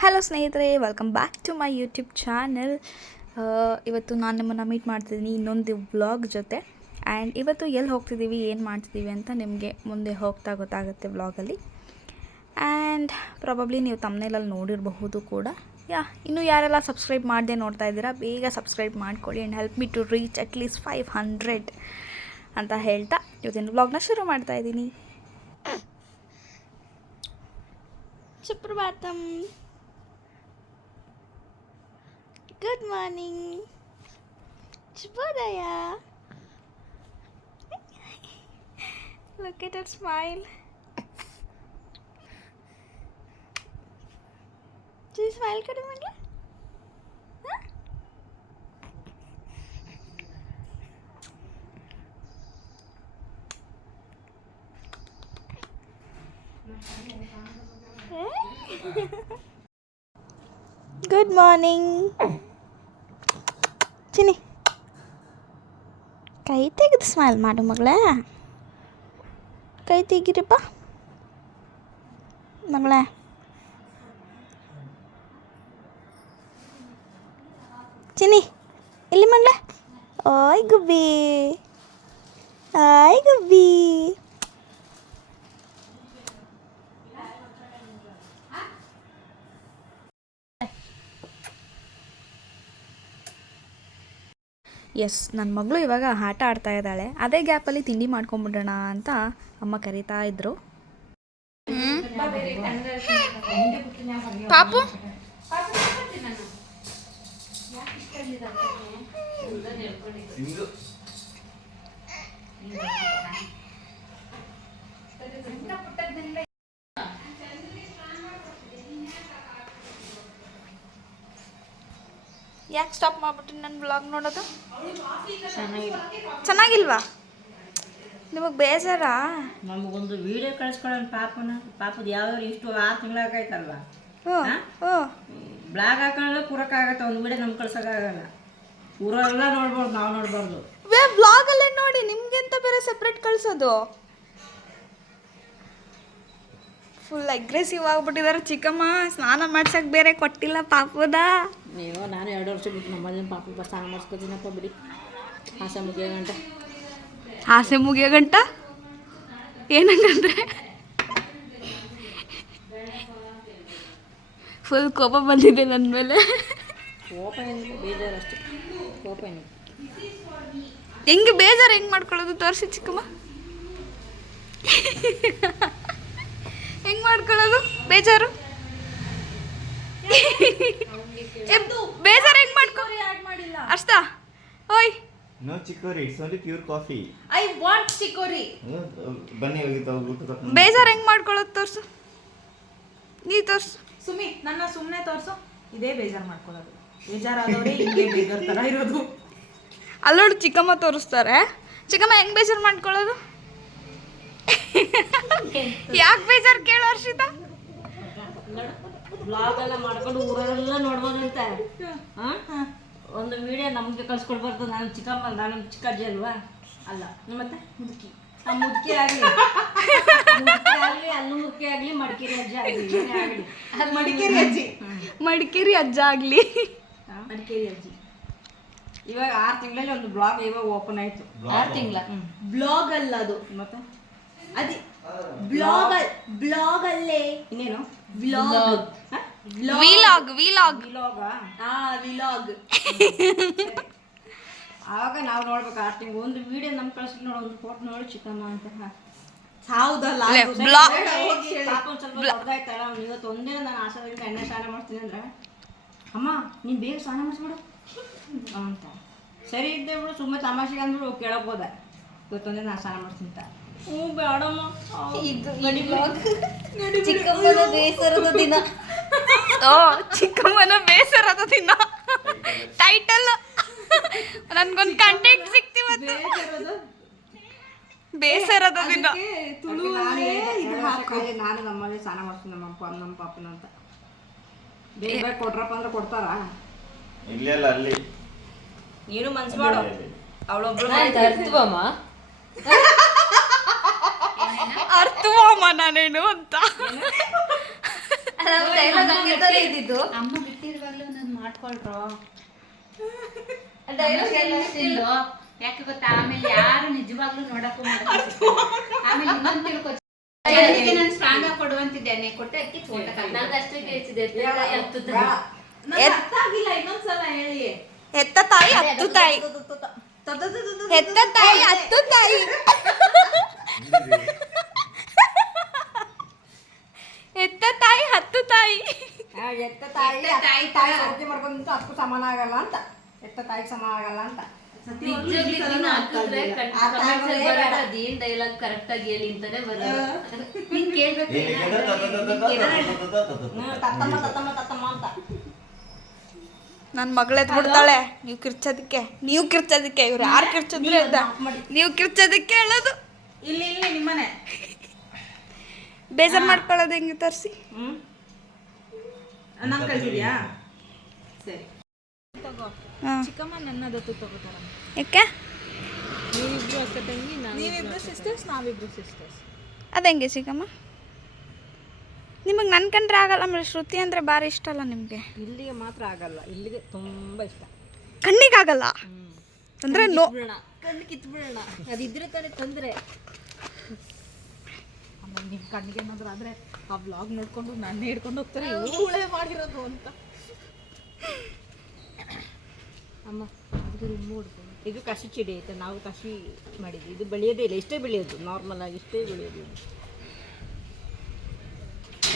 Hello ಸ್ನೇಹಿತರೆ, welcome back to my YouTube channel. ಇವತ್ತು ನಾನು ನಿಮ್ಮನ್ನು ಮೀಟ್ ಮಾಡ್ತಿದ್ದೀನಿ ಇನ್ನೊಂದು ವ್ಲಾಗ್ ಜೊತೆ. ಆ್ಯಂಡ್ ಇವತ್ತು ಎಲ್ಲಿ ಹೋಗ್ತಿದ್ದೀವಿ, ಏನು ಮಾಡ್ತಿದ್ದೀವಿ ಅಂತ ನಿಮಗೆ ಮುಂದೆ ಹೋಗ್ತಾ ಗೊತ್ತಾಗುತ್ತೆ ವ್ಲಾಗಲ್ಲಿ. ಆ್ಯಂಡ್ ಪ್ರಾಬಬ್ಲಿ ನೀವು ತಮ್ನೇಲಲ್ಲಿ ನೋಡಿರಬಹುದು ಕೂಡ. ಇನ್ನೂ ಯಾರೆಲ್ಲ ಸಬ್ಸ್ಕ್ರೈಬ್ ಮಾಡದೆ ನೋಡ್ತಾ ಇದ್ದೀರಾ, ಬೇಗ ಸಬ್ಸ್ಕ್ರೈಬ್ ಮಾಡ್ಕೊಳ್ಳಿ and help me to reach at least 500 ಅಂತ ಹೇಳ್ತಾ ಇವತ್ತಿನ ವ್ಲಾಗ್ನ ಶುರು ಮಾಡ್ತಾ ಇದ್ದೀನಿ. ಸುಪ್ರಭಾತಂ, ಗುಡ್ ಮಾರ್ನಿಂಗ್, ಶುಭೋದಯ. Look at her smile. जी स्माइल करो मुझे. ಗುಡ್ ಮಾರ್ನಿಂಗ್ ಚಿನ್ನಿ, ಕೈ ತೆಗೆದು ಸ್ಮೈಲ್ ಮಾಡು ಮಗಳೇ. ಕೈ ತೆಗೀರಿಪ್ಪ ಮಗಳೇ. ಚಿನ್ನಿ ಇಲ್ಲಿ ಮಗಳೇ. ಓಯ್ ಗುಬ್ಬಿ, ಆಯ್ ಗುಬ್ಬಿ. ಎಸ್, ನನ್ನ ಮಗಳು ಇವಾಗ ಆಟ ಆಡ್ತಾ ಇದ್ದಾಳೆ. ಅದೇ ಗ್ಯಾಪಲ್ಲಿ ತಿಂಡಿ ಮಾಡ್ಕೊಂಬಿಡೋಣ ಅಂತ ಅಮ್ಮ ಕರೀತಾ ಇದ್ರು. ಪಾಪು ಯಾಕೆ ಸ್ಟಾಪ್ ಮಾಡ್ಬಿಟ್ಟು ನನ್ನ ಬ್ಲಾಗ್ ನೋಡೋದು? ಚೆನ್ನಾಗಿಲ್ವಾ? ನಿಮಗೆ ಬೇಜಾರಾ? ನಮಗೊಂದು ವಿಡಿಯೋ ಕಳಿಸ್ಕೊಳ್ಳೋಣ ಪಾಪದ ಯಾವ್ದಾರು ಇಷ್ಟು 6 ತಿಂಗಳಾಗೈತಲ್ವ, ಬ್ಲಾಗ್ ಹಾಕೊಳ್ಳೋ ಕೂರಕ್ಕಾಗತ್ತೆ. ಒಂದು ವಿಡಿಯೋ ನಮ್ಗೆ ಕಳ್ಸೋಕ್ಕಾಗಲ್ಲ, ಊರೆಲ್ಲ ನೋಡ್ಬೋದು, ನಾವು ನೋಡ್ಬಾರ್ದು. ಬ್ಲಾಗಲ್ಲೇ ನೋಡಿ, ನಿಮ್ಗೆ ಅಂತ ಬೇರೆ ಸಪ್ರೇಟ್ ಕಳಿಸೋದು. ಫುಲ್ ಅಗ್ರೆಸಿವ್ ಆಗ್ಬಿಟ್ಟಿದ್ದಾರೆ ಚಿಕ್ಕಮ್ಮ. ಸ್ನಾನ ಮಾಡ್ಸಕ್ಕೆ ಬೇರೆ ಕೊಟ್ಟಿಲ್ಲ ಪಾಪದ. ನೀವು ನಾನು 2 ವರ್ಷ ಬಿಟ್ಟು ನಮ್ಮ ಪಾಪ ಸ್ನಾನ ಮಾಡಿಸ್ಕೊತೀನಪ್ಪ ಬಿಡಿ. ಆಸೆ ಮುಗಿಯೋ ಗಂಟ. ಆಸೆ ಮುಗಿಯೋ ಗಂಟ ಏನಂಗಂದ್ರೆ ಫುಲ್ ಕೋಪ ಬಂದಿದೆ ನನ್ನ ಮೇಲೆ. ಕೋಪ ಏನಿಲ್ಲ, ಬೇಜಾರು ಅಷ್ಟೇ. ಕೋಪ ಏನಿಲ್ಲ. ಹೆಂಗೆ ಬೇಜಾರು ಹೆಂಗೆ ಮಾಡ್ಕೊಳ್ಳೋದು ತೋರಿಸಿ ಚಿಕ್ಕಮ್ಮ. ಹೆಂಗೆ ಮಾಡ್ಕೊಳ್ಳೋದು ಬೇಜಾರು? ಬೇಜಾರು ಹೆಂಗೆ ಮಾಡ್ಕೊ ಅಷ್ಟ. ಓಯ್ No chicory, it's only pure coffee. I want chicory. ಬನ್ನಿ ಹೋಗಿ ತಗೋಬಿಟ್ಟು. ಬೇಜಾರು ಹೆಂಗೆ ಮಾಡ್ಕೊಳ್ಳೋದು ತೋರಿಸು, ನೀ ತೋರಿಸು. ಸುಮ್ಮಿ ನನ್ನ ಸುಮ್ಮನೆ ತೋರಿಸು. ಇದೇ ಬೇಜಾರು ಮಾಡ್ಕೊಳ್ಳೋದು. ಬೇಜಾರಾದವರೇ ಹಿಂಗೆ ಬೇಜಾರು ಥರ ಇರೋದು. ಅಲ್ಲೋಡು ಚಿಕ್ಕಮ್ಮ ತೋರಿಸ್ತಾರೆ. ಚಿಕ್ಕಮ್ಮ ಹೆಂಗೆ ಬೇಜಾರು ಮಾಡ್ಕೊಳ್ಳೋದು? ಯಾಕೆ ಬೇಜಾರು ಕೇಳೋ ಹರ್ಷಿತಾ? ಬ್ಲಾಗ್ ಎಲ್ಲ ಮಾಡ್ಕೊಂಡು ಊರೆಲ್ಲ ನೋಡ್ಬೋದಂತ. ಒಂದು ವಿಡಿಯೋ ನಮಗೆ ಕಳ್ಸ್ಕೊಡ್ಬಾರ್ದು. ನಾನು ಚಿಕ್ಕಮ್ಮ, ನಾನು ಚಿಕ್ಕಜ್ಜಿ ಅಲ್ವಾ? ಅಲ್ಲ ಮತ್ತೆ ಮುದುಕಿ. ಆ ಮುದುಕಿ ಆಗಲಿ ಅಲ್ಲೂ ಮುದುಕಿ ಆಗಲಿ, ಮಡಿಕೇರಿ ಅಜ್ಜ ಆಗಲಿ, ಆಗಲಿ ಮಡಿಕೇರಿ ಅಜ್ಜಿ, ಮಡಿಕೇರಿ ಅಜ್ಜ ಆಗಲಿ, ಮಡಿಕೇರಿ ಅಜ್ಜಿ. ಇವಾಗ 6 ತಿಂಗಳಲ್ಲಿ ಒಂದು ಬ್ಲಾಗ್ ಇವಾಗ ಓಪನ್ ಆಯಿತು. 6 ತಿಂಗಳ ಬ್ಲಾಗ್ ಅಲ್ಲ ಅದು. ಮತ್ತೆ ಅದೇ ಬ್ಲಾಗ್ ಅಲ್ಲೇ ಇನ್ನೇನು ವಿಲಾಗ್ ವಿಲಾಗ. ವಿಲಾಗ್. ಆವಾಗ ನಾವು ನೋಡ್ಬೇಕು 6 ತಿಂಗಳು ಒಂದು ವಿಡಿಯೋ ನಮ್ಗೆ ಕಳಿಸ್ಲಿ ನೋಡು, ಒಂದು ಫೋಟೋ ನೋಡಿ ಚಿಕ್ಕಮ್ಮ ಅಂತ. ಹೌದಲ್ಲ, ಪಾಪ ಒಂದು ಸ್ವಲ್ಪ ದೊಡ್ಡದಾಯ್ತಲ್ಲ. ಅವ್ನು ಇವತ್ತು ಒಂದಿನ ನಾನು ಆಸೆದಿಂದ ಎಣ್ಣೆ ಸ್ನಾನ ಮಾಡ್ತೀನಿ ಅಂದ್ರೆ, ಅಮ್ಮ ನೀನು ಬೇಗ ಸ್ನಾನ ಮಾಡಿಸ್ಬಿಡು ಅಂತ. ಸರಿ ಇದ್ದೆ ಬಿಡು, ಸುಮ್ಮನೆ ತಮಾಷೆಗೆ ಅಂದ್ಬಿಡು ಕೇಳಕ್ ಹೋದ. ಇವತ್ತೊಂದೇ ನಾನು ಸ್ನಾನ ಮಾಡ್ತೀನಿ ಅಂತ. ಹ್ಞೂ ಬೇಡಮ್ಮ, ಚಿಕ್ಕಮ್ಮನ ಬೇಸರದ ದಿನ. ಚಿಕ್ಕಮ್ಮನ ಬೇಸರದ ದಿನ ಟೈಟಲ್. ನನ್ಗೊಂದು ಕಂಟೆಂಟ್ ಸಿಕ್ತಿವತ್ತು. ಬೇಸರದ ದಿನ. ನಾನು ನಮ್ಮಲ್ಲಿ ಸ್ನಾನ ಮಾಡ್ತೀನಿ ನಮ್ಮ ಪಾಪನ ಅಂತ. ಬೇಗ ಬೇಗ ಕೊಟ್ರಪ್ಪ ಅಂದ್ರೆ ಕೊಡ್ತಾರ? ಇಲ್ಲ ಅಲ್ಲಿ ನೀನು ಮನ್ಸು ಮಾಡು. ಅವಳೊಬ್ಳು ಅರ್ಥವಮ್ಮ ನಾನೇನು ಅಂತ. ಡೈಲಾಗ್ ಹಂಗಿರ್ತಾರೆ ಇದ್ದಿದ್ದು. ಅಮ್ಮ ಬಿಟ್ಟಿರುವಾಗ್ಲೂ ನಾನು ಮಾಡ್ಕೊಳ್ರೋ ಯಾಕೆ ಗೊತ್ತಾ, ಆಮೇಲೆ ಯಾರು ನಿಜವಾಗ್ಲೂ ನೋಡಕ್ಕೂ ಆಮೇಲೆ ಇನ್ನೊಂದು ತಿಳ್ಕೊ, ನಾನು ಸ್ಟ್ರಾಂಗ್ ಆಗಿ ಕೊಡುವಂತಿದ್ದೆ, ಎಣ್ಣೆ ಕೊಟ್ಟೆ ಅಕ್ಕಿ ಅಷ್ಟೇ ಕೇಳಿಸಿದೆ. ಅರ್ಥ ಆಗಿಲ್ಲ, ಇನ್ನೊಂದ್ಸಲ ಹೇಳಿ. ಹೆತ್ತ ತಾಯಿ ಹತ್ತು ತಾಯಿ, ಹೆತ್ತ ತಾಯಿ ಹತ್ತು ತಾಯಿ, ಹೆತ್ತ ತಾಯಿ ಹತ್ತು ತಾಯಿ. ಎತ್ತ ತಾಯಿ ತಾಯಿ ತಾಯಿ ಅರ್ಜಿ ಮಾಡ್ಕೊಂಡು ಅದಕ್ಕೂ ಸಮಾನ ಆಗಲ್ಲ ಅಂತ, ಎತ್ತ ತಾಯಿಗೆ ಸಮಾನ ಆಗಲ್ಲ ಅಂತ. ಅದೇನ್ ಡೈಲಾಗ್ ಕರೆಕ್ಟ್ ಆಗಿ ಹೇಳಿ ಅಂತಾನೆ ಬರೋದು. ನೀನ್ ಕೇಳ್ಬೇಕು ತತ್ತಮ್ಮ ತತ್ತಮ್ಮ ತತ್ತಮ್ಮ ಅಂತ. ನನ್ನ ಮಗಳ್ ಬಿಡ್ತಾಳೆ ನೀವು ಕಿರ್ಚೋದಕ್ಕೆ ಇವ್ರು ಯಾರು ಕಿರ್ಚಿದ್ರೆ ಅಂತ ನೀವು ಕಿರ್ಚೋದಕ್ಕೆ ಹೇಳೋದು. ಇಲ್ಲಿ ನಿಮ್ಮನೆ ಬೇಜಾರು ಮಾಡ್ಕೊಳ್ಳೋದು ಹೆಂಗೆ ತರಿಸಿ. ನಾನು ಕಳ್ಸಿದ್ಯಾ? ಸರಿ ಹಾಂ ಚಿಕ್ಕಮ್ಮ ನನ್ನ ದತ್ತು ತಗೋತಾರ. ಯಾಕೆ ನೀವಿಬ್ರು ಅಕ್ಕ ತಂಗಿ, ನೀವಿಬ್ರು ಸಿಸ್ಟರ್ಸ್, ನಾವಿಬ್ರು ಸಿಸ್ಟರ್ಸ್. ಅದೆಂಗೆ ಚಿಕ್ಕಮ್ಮ? ನಿಮಗೆ ನನ್ನ ಕಂಡ್ರೆ ಆಗಲ್ಲ, ಆಮೇಲೆ ಶ್ರುತಿ ಅಂದರೆ ಭಾರಿ ಇಷ್ಟ ಅಲ್ಲ ನಿಮಗೆ? ಇಲ್ಲಿಗೆ ಮಾತ್ರ ಆಗಲ್ಲ, ಇಲ್ಲಿಗೆ ತುಂಬ ಇಷ್ಟ. ಕಣ್ಣಿಗಾಗಲ್ಲ ಅಂದರೆ ನೋ, ಕಣ್ಣು ಕಿತ್ಬಿಡೋಣ, ಅದಿದ್ರೆ ತಾನೇ ತೊಂದರೆ. ಆಮೇಲೆ ನಿಮ್ಮ ಕಣ್ಣಿಗೆ ಏನಾದರೂ ಆದರೆ ಆ ವ್ಲಾಗ್ ನೋಡ್ಕೊಂಡು ನಾನೇ ಹಿಡ್ಕೊಂಡು ಹೋಗ್ತಾರೆ, ಇವಳೇ ಮಾಡಿರೋದು ಅಂತ. ಅಮ್ಮ ಇದು ಕಸಿ ಚಿಡಿ ಐತೆ, ನಾವು ಕಸಿ ಮಾಡಿದ್ವಿ. ಇದು ಬೆಳೆಯೋದೇ ಇಲ್ಲ, ಇಷ್ಟೇ ಬೆಳೆಯೋದು, ನಾರ್ಮಲ್ ಆಗಿ ಇಷ್ಟೇ ಬೆಳೆಯೋದು.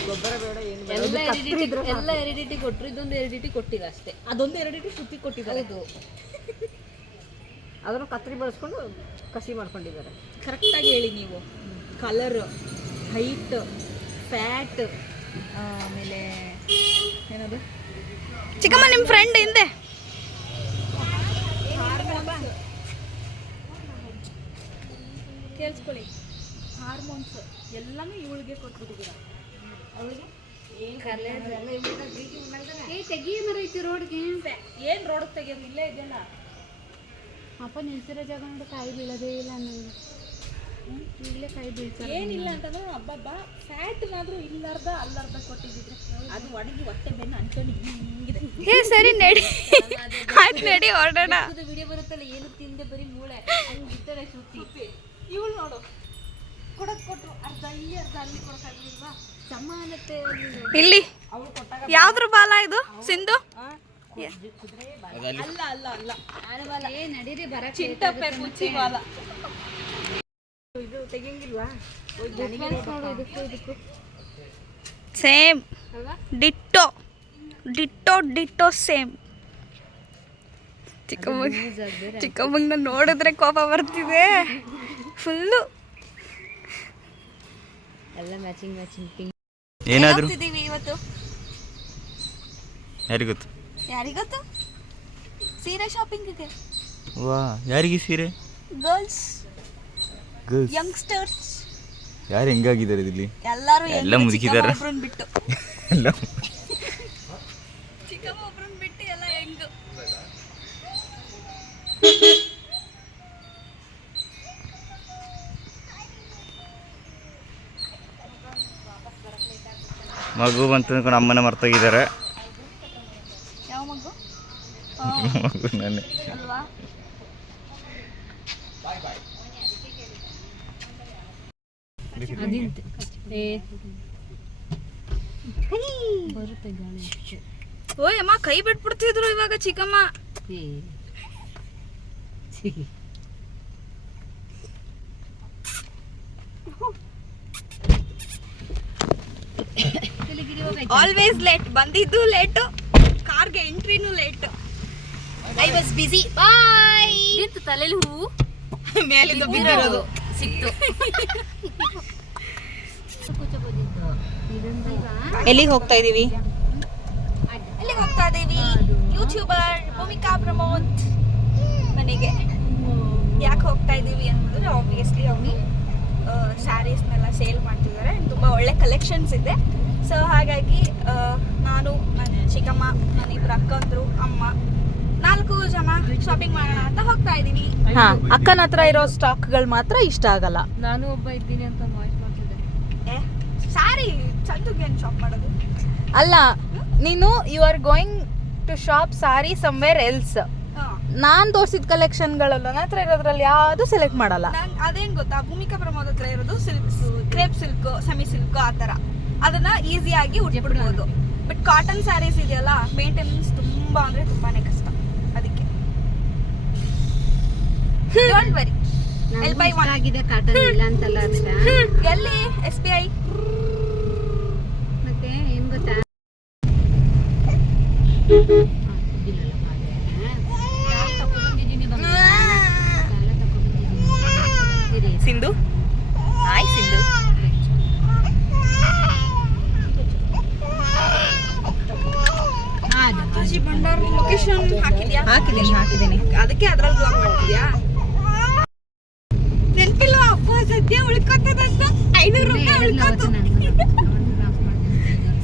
ಗೊಬ್ಬರ ಬೇಡ, ಏನು ಎಲ್ಲ ಹೆರಿಡಿಟಿ ಕೊಟ್ಟರು, ಇದೊಂದು ಹೆರಿಡಿಟಿ ಕೊಟ್ಟಿಲ್ಲ ಅಷ್ಟೇ. ಅದೊಂದು ಎರಡಿಟ್ಟು ಸುತ್ತಿ ಕೊಟ್ಟಿದ್ದಾರೆ. ಹೌದು, ಅದನ್ನು ಕತ್ರಿ ಬಳಸ್ಕೊಂಡು ಕಸಿ ಮಾಡ್ಕೊಂಡಿದ್ದಾರೆ. ಕರೆಕ್ಟಾಗಿ ಹೇಳಿ ನೀವು. ಕಲರ್, ಹೈಟ್, ಫ್ಯಾಟ್, ಆಮೇಲೆ ಏನದು ಚಿಕ್ಕಮ್ಮ ನಿಮ್ಮ ಫ್ರೆಂಡ್ ಹಿಂದೆ ಕೇಳಿಸ್ಕೊಳ್ಳಿ, ಹಾರ್ಮೋನ್ಸ್ ಎಲ್ಲನೂ ಇವಳಿಗೆ ಕೊಟ್ಬಿಟ್ಟಿದ್ದೀರ. ಅವಳಿಗೆ ತೆಗಿ ಮರೈತಿ ರೋಡ್ಗೆ. ಏನು ರೋಡಿಗೆ ತೆಗಿಯೋದು? ಇಲ್ಲೇ ಇದೆಯಲ್ಲ. ಅಪ್ಪ ನಿಲ್ಸಿರೋ ಜಾಗ ನೋಡಿ ಕಾಯಿ ಬೀಳೋದೇ ಇಲ್ಲ ನನಗೆ. ಈಗಲೇ ಕಾಯಿ ಬೀಳ್ತಾರೆ. ಏನಿಲ್ಲ ಅಂತಂದ್ರೆ ಹಬ್ಬ ಫ್ಯಾಟ್ನಾದ್ರೂ ಇಲ್ಲರ್ಧ ಅಲ್ಲರ್ಧ ಕೊಟ್ಟಿದ್ದಿದ್ರೆ ಅದು ಒಣಗಿ ಹೊಟ್ಟೆ ಬೆನ್ನು ಅಂಟ್ಕೊಂಡು ಹಿಂಗಿದೆ. ಹೇ ಸರಿ ನಡಿ, ಆಯ್ತು ನಡಿ ಹೊರಡೋಣ. ವಿಡಿಯೋ ಬರುತ್ತಲ್ಲ, ಏನು ತಿಂದೆ ಬರೀ ಮೂಳೆ ಹಂಗಿರ್ತಾರೆ ಸುತ್ತಿ. ಇವಳು ನೋಡು, ಕೊಟ್ಟರು ಅರ್ಧ ಇಲ್ಲಿ ಅರ್ಧ ಅಲ್ಲಿ ಕೊಡೋಕ್ಕಾಗಲಿಲ್ವಾ? ಸಮಾನತೆ ಇಲ್ಲಿ ಅವಳು ಕೊಟ್ಟಾಗ ಯಾವ್ದ್ರ ಬಾಲ ಇದು ಸಿಂಧು? ಅಲ್ಲ ಅಲ್ಲ ಅಲ್ಲ, ಏ ನಡೀರಿ ಬರಕ್ಕೆ. ಚಿಂಟಪ್ಪೆ ಪುಚ್ಚಿ ಬಾಲ. ಇದು ತೆಗಿಯಂಗಿಲ್ವಾ? ಇದಕ್ಕೂ same ditto ditto ditto same. ಚಿಕ್ಕಮ್ಮಂಗೆ ನೋಡಿದ್ರೆ ಕೋಪ ಬರ್ತಿದೆ ಫುಲ್ಲು. ಎಲ್ಲ ಮ್ಯಾಚಿಂಗ್ ಪಿಂಕ್. ಏನಾದರೂ ಹೋಗ್ತಿದ್ದೀವಿ ಇವತ್ತು, ಯಾರಿಗೊತ್ತು? ಯಾರಿಗೊತ್ತು? ಸೀರೆ ಶಾಪಿಂಗಿಗೆ. ವಾ, ಯಾರಿಗೆ ಸೀರೆ? ಗರ್ಲ್ಸ್, ಗರ್ಲ್ಸ್, ಯಂಗ್ಸ್ಟರ್ಸ್ ಯಾರು ಹೆಂಗಾಗಿದ್ದಾರೆ ಇಲ್ಲಿ? ಎಲ್ಲರೂ ಎಲ್ಲ ಮುದುಕಿದ್ದಾರೆ. ಒಬ್ರನ್ನ ಬಿಟ್ಟು, ಎಲ್ಲ ಚಿಕ್ಕಮ್ಮ ಒಬ್ರನ್ನ ಬಿಟ್ಟು ಎಲ್ಲ ಹೆಂಗು. ಮಗು ಬಂತು ಅನ್ಕೊಂಡು ಅಮ್ಮನ ಮರ್ತೋಗಿದ್ದಾರೆ. ಯಾವ ಮಗು? ಮಗು ನಾನೇ. ಅಲ್ವಾ? ಬರುತ್ತೆ ಗಾಳಿ. ಓಯ್ ಅಮ್ಮ, ಕೈ ಬಿಟ್ಬಿಡ್ತಿದ್ರು ಇವಾಗ ಚಿಕ್ಕಮ್ಮ. ಆಲ್ವೇಸ್ ಲೇಟ್, ಬಂದಿದ್ದು ಲೇಟು, ಕಾರ್ಗೆ ಎಂಟ್ರಿನೂ late. I was busy. Bye. ಇತ್ತು ತಲೆಯಲ್ಲಿ ಹೂವು ಮೇಲಿಂದ ಬಿದ್ದಿರೋದು ಸಿಕ್ತು. ಎಲ್ಲಿಗೆ ಹೋಗ್ತಾ ಇದೀವಿ? ಯೂಟ್ಯೂಬರ್ ಭೂಮಿಕಾ ಪ್ರಮೋದ್ ಮನೆಗೆ. ಯಾಕೆ ಹೋಗ್ತಾ ಇದ್ದೀವಿ ಅಂತಂದರೆ ಆಬ್ವಿಯಸ್ಲಿ ಅವನಿ ಸ್ಯಾರೀಸ್ನೆಲ್ಲ ಸೇಲ್ ಮಾಡ್ತಿದ್ದಾರೆ, ತುಂಬ ಒಳ್ಳೆ ಕಲೆಕ್ಷನ್ಸ್ ಇದೆ. ಸೊ ಹಾಗಾಗಿ ನಾನು, ನನ್ನ ಚಿಕ್ಕಮ್ಮ, ನನ್ನ ಇಬ್ಬರು ಅಕ್ಕಂದ್ರು, ಅಮ್ಮ, 4 ಜನ ಶಾಪಿಂಗ್ ಮಾಡೋಣ ಅಂತ ಹೋಗ್ತಾ ಇದ್ದೀವಿ. ಅಕ್ಕನ ಹತ್ರ ಇರೋ ಸ್ಟಾಕ್ಗಳು ಮಾತ್ರ ಇಷ್ಟ ಆಗಲ್ಲ. ನಾನು ಒಬ್ಬ ಇದ್ದೀನಿ ಅಂತ ವಾಯ್ಸ್ ಮಾಡ್ತಿದ್ದೆ. ಸ್ಯಾರಿ ಚಂದಕ್ಕೆ ಏನು ಶಾಪ್ ಮಾಡೋದು? ಅಲ್ಲ ನೀನು you are going to shop sorry somewhere else. ನಾನು ತೋರಿಸಿದ ಕಲೆಕ್ಷನ್ಗಳಲ್ಲ ನನ್ನ ಹತ್ರ ಇರೋದ್ರಲ್ಲಿ ಯಾವುದು ಸೆಲೆಕ್ಟ್ ಮಾಡಲ್ಲ. ಅದೇನು ಗೊತ್ತಾ, ಭೂಮಿಕಾ ಪ್ರಮೋದ್ ಹತ್ರ ಇರೋದು silk, crepe silk, semi silk ಆ ಥರ, ಅದನ್ನ ಈಸಿಯಾಗಿ ಉಟ್ಬಿಡ್ಬೋದು. ಬಟ್ ಕಾಟನ್ ಸ್ಯಾರೀಸ್ ಇದೆಯಲ್ಲ, ಮೇಂಟೆನೆನ್ಸ್ ತುಂಬಾ ಅಂದ್ರೆ ತುಂಬಾನೇ ಕಷ್ಟ. ಅದಕ್ಕೆ don't worry, L by one ಆಗಿದೆ. ಕಾಟನ್ ಇಲ್ಲ ಅಂತಲ್ಲ ಅರ್ಥ. ಎಲ್ಲಿ SBI ಮತ್ತೆ ಏನ್ ಗೊತ್ತಾ, ಸಿಂಧು ಹಾಯ್ ಸಿಂಧು. ತುಳಸಿ ಭಂಡಾರ ಲೊಕೇಶನ್ ಹಾಕಿದ್ಯಾ? ಹಾಕಿದ್ದೀನಿ. ಅದಕ್ಕೆ ಅದ್ರಲ್ಲಿ ಬ್ಲಾಗ್ ಮಾಡ್ತಿದ್ಯಾ? ನೆನಪಿಲ್ಲ ಅಪ್ಪ, ಸದ್ಯ ಉಳ್ಕೊತದಂತ 500 ರೂಪಾಯಿ ಉಳ್ಕೊತು.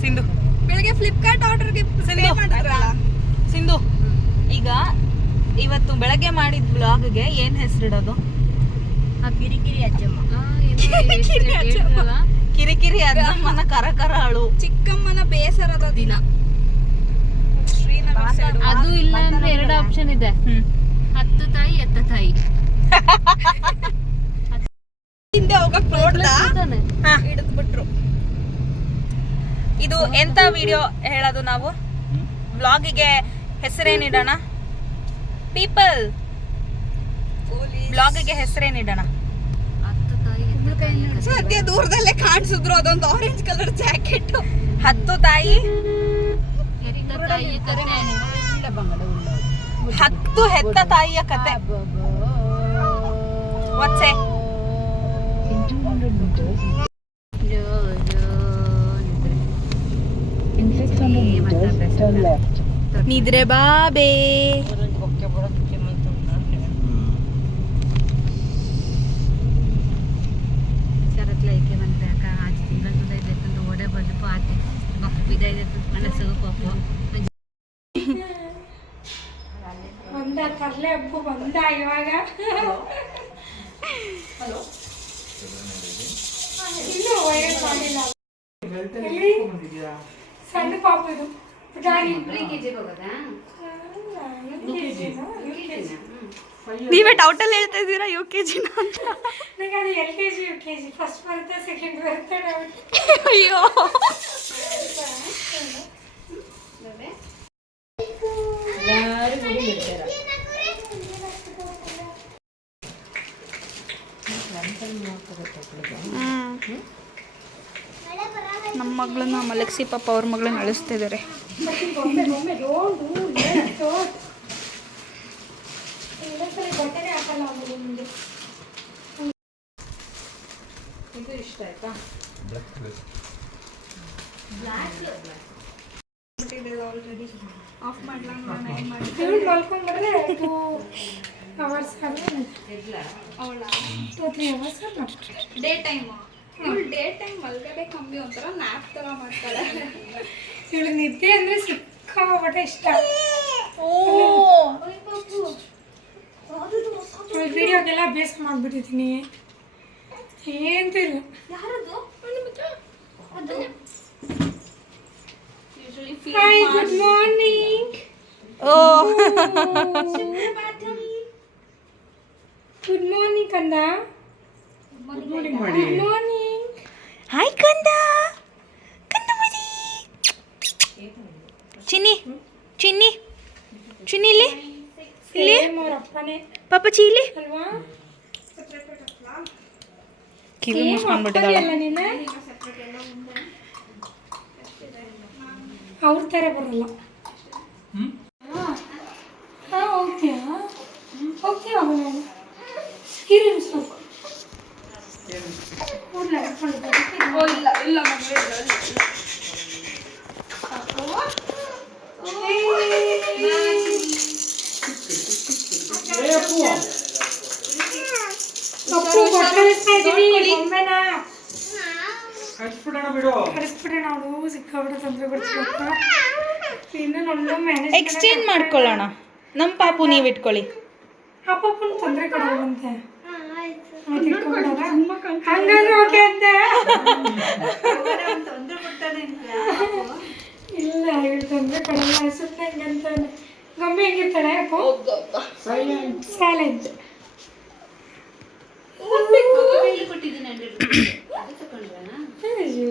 ಸಿಂಧು ಬೆಳಗ್ಗೆ ಫ್ಲಿಪ್ಕಾರ್ಟ್ ಆರ್ಡರ್ಗೆ ಮಾಡಿದ್ರಲ್ಲ. ಸಿಂಧು, ಈಗ ಇವತ್ತು ಬೆಳಗ್ಗೆ ಮಾಡಿದ ಬ್ಲಾಗ್ಗೆ ಏನ್ ಹೆಸರಿಡೋದು? ಕಿರಿಕಿರಿ ಅಜ್ಜಮ್ಮ. ಕಿರಿಕಿರಿ ಅಜ್ಜಮ್ಮನ ಕರಕರ ಅಳು. ಚಿಕ್ಕಮ್ಮನ ಬೇಸರದ ದಿನ. ಶ್ರೀನಗರ side. ಅದು ಇಲ್ಲ ಅಂದ್ರೆ 2 ಆಪ್ಷನ್ ಇದೆ, 10 ತಾಯಿ ಎತ್ತ ತಾಯಿ. ಹಿಂದೆ ಹೋಗಕ್ ನೋಡ್ದ, ಹಿಡಿದು ಬಿಟ್ರು. ಇದು ಎಂತ ವಿಡಿಯೋ ಹೇಳೋದು ನಾವು? ಬ್ಲಾಗಿಗೆ ಹೆಸರೇನಿಡೋಣ ಪೀಪಲ್? ಬ್ಲಾಗಿಗೆ ಹೆಸರೇನಿಡೋಣ? 10 ತಾಯಿ ಎತ್ತ ತಾಯಿ. ಸದ್ಯ ದೂರದಲ್ಲೇ ಕಾಣಿಸಿದ್ರು ಅದೊಂದು ಆರೆಂಜ್ ಕಲರ್ ಜಾಕೆಟ್. 10 ತಾಯಿ ಎತ್ತ ತಾಯಿ ಕತೆ. 10 ಹೆತ್ತ ತಾಯಿಯ ಕತೆ. ವತ್ಸೆ ನಿದ್ರೆ ಬಾಬೇ. ಶರತ್ಲೈಕೆ ಬಂತೆ ಅಕ್ಕ ಆಚೆ ತಿಂಗಳು ಓಡೆ ಬಂದು ಪಾತಿ ಮಕ್ಕ ಬಿದ್ದೈದೆ ಮನಸ್ಸು ಪಾಪ. ಒಂದ ತರ್ಲೆ ಹಬ್ಬ ಬಂದ ಇವಾಗ. ಇನ್ನು ವೈರಲ್ ಮಾಡಿಲ್ಲ. ಎಲ್ಲಿ? ಸಣ್ಣ ಪಾಪ ಇದು ಪುಟಾಣಿ. ನೀವೇ ಡೌಟಲ್ಲಿ ಹೇಳ್ತಾ ಇದ್ದೀರಾ UKG ಅಂತ? ನಂಗೆ ಅದು LKG UKG ಫಸ್ಟ್ ಬರುತ್ತೆ, ಸೆಕೆಂಡ್ ಬರುತ್ತೆ. ಅಯ್ಯೋ ನಮ್ಮ ಮಗಳನ್ನ ಮಲಗಿಸಿ ಪಾಪ ಅವ್ರ ಮಗಳನ್ನ ಅಳಿಸ್ತಾ ಇದ್ದಾರೆ. ಬಟ್ಟೆನೇ ಹಾಕಲ್ಲ ಆಮೇಲೆ ಮುಂದೆ. ಇದು ಇಷ್ಟ ಆಯ್ತಾ? ಆಲ್ರೆಡಿ ಆಫ್ ಮಾಡ್ಲಾ ನೋಡೋಣ ಏನ್ ಮಾಡಿ. ಇವ್ಳು ಮಲ್ಕೊಂಡ್ರೆ 2 hours ಆದ್ರೆ ಅವಳ 2-3 hours ಡೇ ಟೈಮ್. ಇವಳು ಡೇ ಟೈಮ್ ಮಲ್ಗಡೆ ಕಮ್ಮಿ, ಒಂಥರ ನ್ಯಾಪ್ ತರ ಮಾಡ್ತಾಳೆ. ಇವಳು ನಿದ್ದೆ ಅಂದ್ರೆ ಸಿಕ್ಕಾಪಟ್ಟೆ ಇಷ್ಟ. ವಿಡಿಯೋಗೆಲ್ಲ ಬೇಸ್ ಮಾಡಿಬಿಟ್ಟಿದ್ದೀನಿ, ಏನೂ ಇಲ್ಲ. Hi, good morning. Good morning ಕಂದ. Good morning. ಹಾಯ್ ಕಂದ. ಕಂದ ಮರಿ. ಚಿನ್ನಿ ಚಿನ್ನಿ ಚಿನ್ನಿ ಇಲ್ಲಿ ಇಲ್ಲಿ ಅವ್ರ ಅಪ್ಪನೇ ಪಾಪಚಿ ಇಲ್ಲಿ ಅಲ್ವಾ? ಕಿವಿ ಮುಚ್ಕೊಂಡ್ಬಿಟ್ಟಿದ್ದಾಳೆ. ಅವ್ರ ಥರ ಬರಲ್ಲ. ಹಾಂ ಹೋಗ್ತೀಯಾ? ಹೋಗ್ತೀಯ ಅವನು ಹೀರೋಯಿನ್ ಸಾಕು. ಇಲ್ಲ ಇಲ್ಲ ಮದುವೆ ಅಪ್ಪು ಬಟ್ಟಲಿಸ್ತಾ ಇದ್ದೀವಿ. ಗೊಂಬೆನ ಕಳಿಸ್ಬಿಡೋಣ. ಅವಳು ಸಿಕ್ಕಾಬಿಟ್ಟು ತೊಂದರೆ ಕೊಡ್ತೀವಪ್ಪ. ಇನ್ನು ನನ್ನೊಮ್ಮೆ ಮ್ಯಾನೇಜ್ ಎಕ್ಸ್ಚೇಂಜ್ ಮಾಡ್ಕೊಳ್ಳೋಣ. ನಮ್ಮ ಪಾಪು ನೀವು ಇಟ್ಕೊಳ್ಳಿ. ಅಪ್ಪನ ತೊಂದರೆ ಕೊಡೋದಂತೆ. ಹಂಗಾದ್ರೆ ಓಕೆ ಅಂತೆ. ಇಲ್ಲ ಇವ್ರು ತೊಂದರೆ ಕೊಡಲ್ಲ ಸುಮ್ಮನೆ ಹೆಂಗಂತಾನೆ. ಗೊಂಬೆ ಹೆಂಗಿರ್ತಾಳೆ ಅಪ್ಪು? ಸೈಲೆಂಟ್. ಕೊಟ್ಟಿದ್ದೀನಿ 100 ಅದು ತಗೊಂಡ್ರಾ? ಅಯ್ಯೋ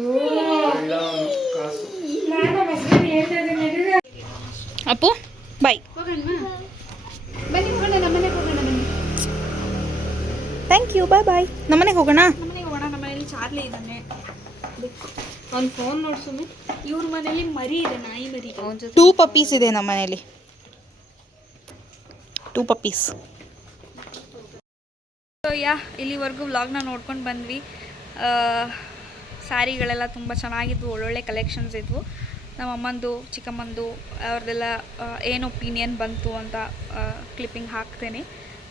ನಾನು ಮಸೂರಿ ಹೇಳ್ತಾ ಇದ್ದೀನಿ. ಅಪ್ಪು ಬಾಯ್. ಹೋಗೋಣ ಬನ್ನಿ ಹೋಗೋಣ ನಮ್ಮನೆಗೆ ಹೋಗೋಣ ಬನ್ನಿ. ಥ್ಯಾಂಕ್ ಯು, ಬಾಯ್ ಬಾಯ್. ನಮ್ಮನೆಗೆ ಹೋಗೋಣ. ನಮ್ಮನೆಗೆ ಹೋಗೋಣ. ನಮ್ಮ ಮನೇಲಿ ಚಾರ್ಲಿ ಇದ್ದಾನೆ. ಅವ್ನು ಫೋನ್ ನೋಡ್ಸುಮ್ಮೆ. ಇವ್ರ ಮನೇಲಿ ಮರಿ ಇದೆ, ನಾಯಿ ಮರಿ. 2 ಪಪ್ಪೀಸ್ ಇದೆ ನಮ್ಮ ಮನೇಲಿ. 2 ಪಪ್ಪೀಸ್. ಸೊ ಇಲ್ಲಿವರೆಗೂ ವ್ಲಾಗ್ನ ನೋಡ್ಕೊಂಡು ಬಂದ್ವಿ. ಸ್ಯಾರಿಗಳೆಲ್ಲ ತುಂಬ ಚೆನ್ನಾಗಿದ್ವು, ಒಳ್ಳೊಳ್ಳೆ ಕಲೆಕ್ಷನ್ಸ್ ಇದ್ವು. ನಮ್ಮ ಅಮ್ಮಂದು, ಚಿಕ್ಕಮ್ಮಂದು ಅವ್ರದ್ದೆಲ್ಲ ಏನು ಒಪಿನಿಯನ್ ಬಂತು ಅಂತ ಕ್ಲಿಪ್ಪಿಂಗ್ ಹಾಕ್ತೇನೆ,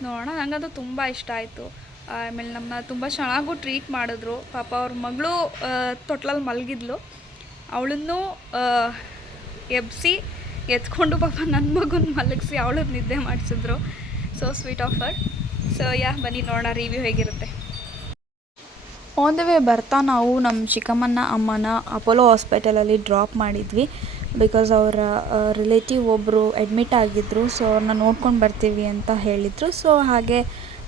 ನೋಡೋಣ. ನನಗಂತೂ ತುಂಬ ಇಷ್ಟ ಆಯಿತು. ಆಮೇಲೆ ನಮ್ಮನ್ನ ತುಂಬ ಚೆನ್ನಾಗೂ ಟ್ರೀಟ್ ಮಾಡಿದ್ರು. ಪಾಪ ಅವ್ರ ಮಗಳು ತೊಟ್ಲಲ್ಲಿ ಮಲಗಿದ್ಲು, ಅವಳನ್ನು ಎಬ್ಬಿಸಿ ಎತ್ಕೊಂಡು ಪಾಪ ನನ್ನ ಮಗನ ಮಲಗಿಸಿ ಅವಳದ್ದು ನಿದ್ದೆ ಮಾಡಿಸಿದ್ರು. So sweet of her. So ಬನ್ನಿ ನೋಡೋಣ ರಿವ್ಯೂ ಹೇಗಿರುತ್ತೆ. ಆನ್ ದ ವೇ ಬರ್ತಾ ನಾವು ನಮ್ಮ ಚಿಕ್ಕಮ್ಮನ ಅಮ್ಮನ ಅಪೋಲೋ ಹಾಸ್ಪಿಟಲಲ್ಲಿ ಡ್ರಾಪ್ ಮಾಡಿದ್ವಿ. ಬಿಕಾಸ್ ಅವರ ರಿಲೇಟಿವ್ ಒಬ್ಬರು ಅಡ್ಮಿಟ್ ಆಗಿದ್ದರು. ಸೊ ಅವ್ರನ್ನ ನೋಡ್ಕೊಂಡು ಬರ್ತೀವಿ ಅಂತ ಹೇಳಿದರು. ಸೊ ಹಾಗೆ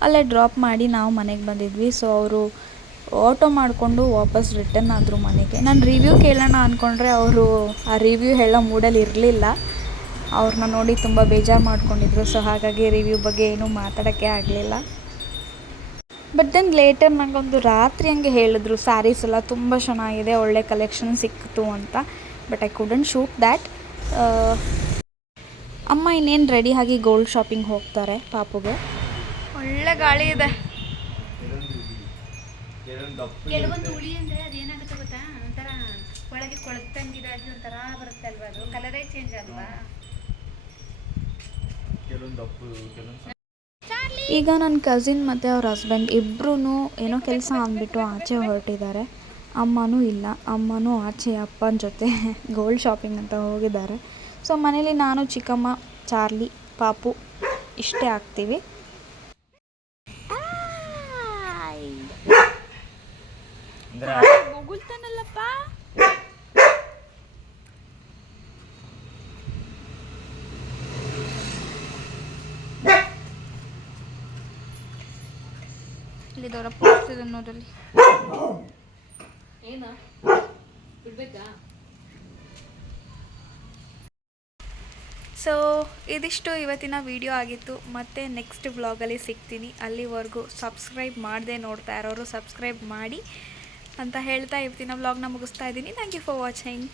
ಅಲ್ಲೇ ಡ್ರಾಪ್ ಮಾಡಿ ನಾವು ಮನೆಗೆ ಬಂದಿದ್ವಿ. ಸೊ ಅವರು ಆಟೋ ಮಾಡಿಕೊಂಡು ವಾಪಸ್ ರಿಟರ್ನ್ ಆದರು ಮನೆಗೆ. ನಾನು ರಿವ್ಯೂ ಕೇಳೋಣ ಅಂದ್ಕೊಂಡ್ರೆ ಅವರು ಆ ರಿವ್ಯೂ ಹೇಳೋ ಮೂಡಲ್ಲಿ ಇರಲಿಲ್ಲ. ಅವ್ರನ್ನ ನೋಡಿ ತುಂಬ ಬೇಜಾರು ಮಾಡ್ಕೊಂಡಿದ್ರು. ಸೊ ಹಾಗಾಗಿ ರಿವ್ಯೂ ಬಗ್ಗೆ ಏನೂ ಮಾತಾಡೋಕ್ಕೆ ಆಗಲಿಲ್ಲ. ಬಟ್ ದೆನ್ ಲೇಟರ್ ನನಗೊಂದು ರಾತ್ರಿ ಹಂಗೆ ಹೇಳಿದ್ರು ಸ್ಯಾರೀಸ್ ಎಲ್ಲ ತುಂಬ ಚೆನ್ನಾಗಿದೆ, ಒಳ್ಳೆ ಕಲೆಕ್ಷನ್ ಸಿಕ್ತು ಅಂತ. But I couldn't shoot that. ಅಮ್ಮ ಇನ್ನೇನು ರೆಡಿ ಆಗಿ ಗೋಲ್ಡ್ ಶಾಪಿಂಗ್ ಹೋಗ್ತಾರೆ ಪಾಪುಗೆ. ಒಳ್ಳೆ ಗಾಳಿ ಇದೆ. ಕೆಲವೊಂದು ಉಳಿ ಅಂದರೆ ಅದೇನಾಗುತ್ತೆ ಗೊತ್ತಾ, ಒಂಥರ ಒಳಗೆ ಕೊಳತಂಗಿದಾಗಿ ಒಂಥರ ಬರುತ್ತೆ ಅಲ್ವಾ, ಅದು ಕಲರೇ ಚೇಂಜ್ ಅಲ್ವಾ. ಈಗ ನನ್ನ ಕಸಿನ್ ಮತ್ತು ಅವ್ರ ಹಸ್ಬೆಂಡ್ ಇಬ್ಬರೂ ಏನೋ ಕೆಲಸ ಅಂದ್ಬಿಟ್ಟು ಆಚೆ ಹೊರಟಿದ್ದಾರೆ. ಅಮ್ಮನೂ ಇಲ್ಲ, ಅಮ್ಮನೂ ಆಚೆ ಅಪ್ಪನ ಜೊತೆ ಗೋಲ್ಡ್ ಶಾಪಿಂಗ್ ಅಂತ ಹೋಗಿದ್ದಾರೆ. ಸೊ ಮನೇಲಿ ನಾನು, ಚಿಕ್ಕಮ್ಮ, ಚಾರ್ಲಿ, ಪಾಪು ಇಷ್ಟೇ ಆಗ್ತೀವಿ. ಬೊಗುಳ್ತಾನಲ್ಲಪ್ಪ. ಇಲ್ಲಿ ದೊಡ್ಡಪ್ಪ ಹೋಗ್ತಿದೆ ನೋಡಲ್ಲಿ. ಏನು ಬಿಡ್ಬೇಕಾ? ಸೊ ಇದಿಷ್ಟು ಇವತ್ತಿನ ವಿಡಿಯೋ ಆಗಿತ್ತು. ಮತ್ತೆ ನೆಕ್ಸ್ಟ್ ವ್ಲಾಗಲ್ಲಿ ಸಿಗ್ತೀನಿ. ಅಲ್ಲಿವರೆಗೂ ಸಬ್ಸ್ಕ್ರೈಬ್ ಮಾಡದೆ ನೋಡ್ತಾ ಇರೋರು ಸಬ್ಸ್ಕ್ರೈಬ್ ಮಾಡಿ ಅಂತ ಹೇಳ್ತಾ ಇವತ್ತಿನ ವ್ಲಾಗ್ನ ಮುಗಿಸ್ತಾ ಇದ್ದೀನಿ. Thank you for watching.